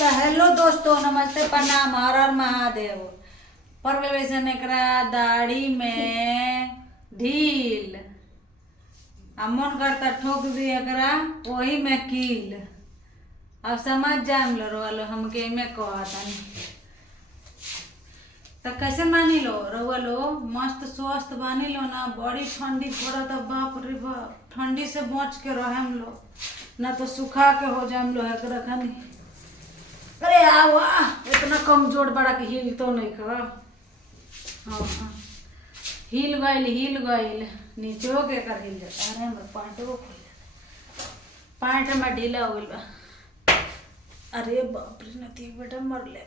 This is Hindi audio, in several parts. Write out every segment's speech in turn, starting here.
तो हेलो दोस्तों, नमस्ते, प्रणाम, हर हर महादेव। परवेशन एकरा दाढ़ी में ढील आ मन करता ठोक दी एकरा वही में कील। अब समझ जाम लो हमके में कहतनी तो कैसे मानी लो रउआ लो मस्त स्वस्थ बानी लो ना। बड़ी ठंडी पड़त, बाप रे बाप, ठंडी से बच के रहेम लो ना तो सुखा के हो जाम लो एकरा खनी। अरे आवा इतना कमजोर बड़ा कि हिल तो नहीं खा। हाँ हिल गईल नीचे के कर हिल जाता। अरे हमर पांटो खुल जाता, पांट में ढीला हो गइल बा। अरे बाप रे नती बेटा मर ले।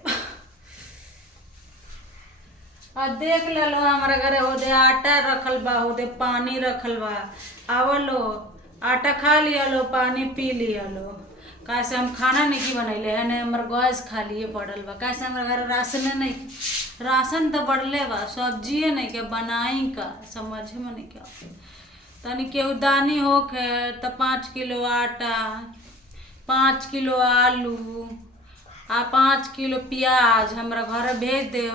आ देख ले लो हमारा घरे होदे आटा रखल बा, होदे पानी रखल बा। आवलो आटा खा लिया लो, पानी पी लिया लो। कैसे हम खाना नहीं बनैले है ना, हमारे गैस खाली पड़ल बा। कैसे हमारे घर राशन नहीं, राशन तो बढ़ले बा, सब्जी नहीं के बनाई का समझ में नहीं क्या। तनी केहू दानी होके तो 5 किलो आटा, 5 किलो आलू आ 5 किलो प्याज हमरा घर भेज दो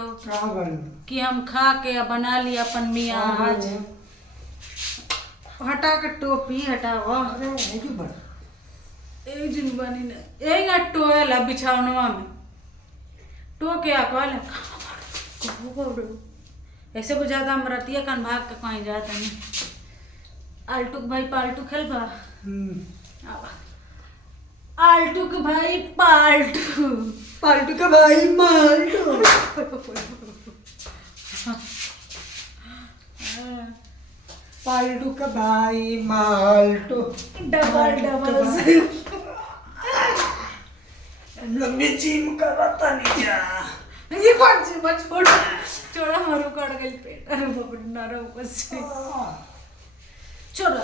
कि हम खा के बना ली अपन मियाज। हटा के टोपी हटावा एक दिन बनी ना एक टोएला बिछावनवा में टो के आकल ऐसे बुझाता हम रतिया कान भाग के कहीं जाता नहीं। आल्टू के भाई पाल्टू खेल बा। आल्टू के भाई पाल्टू, पाल्टू का भाई माल्टू। पाल्टू का भाई माल्टू। डबल हम लोग भी जिम कर रहा नहीं क्या। ये कौन सी बात छोड़ा मारू कट गई पेट। अरे बाप रे नरम कुछ छोड़ा।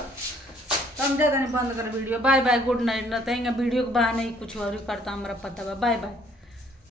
तुम ज्यादा नहीं बंद कर video. Bye bye, good night. ना तो वीडियो के बहाने ही कुछ और करता हमारा पता बा। Bye bye.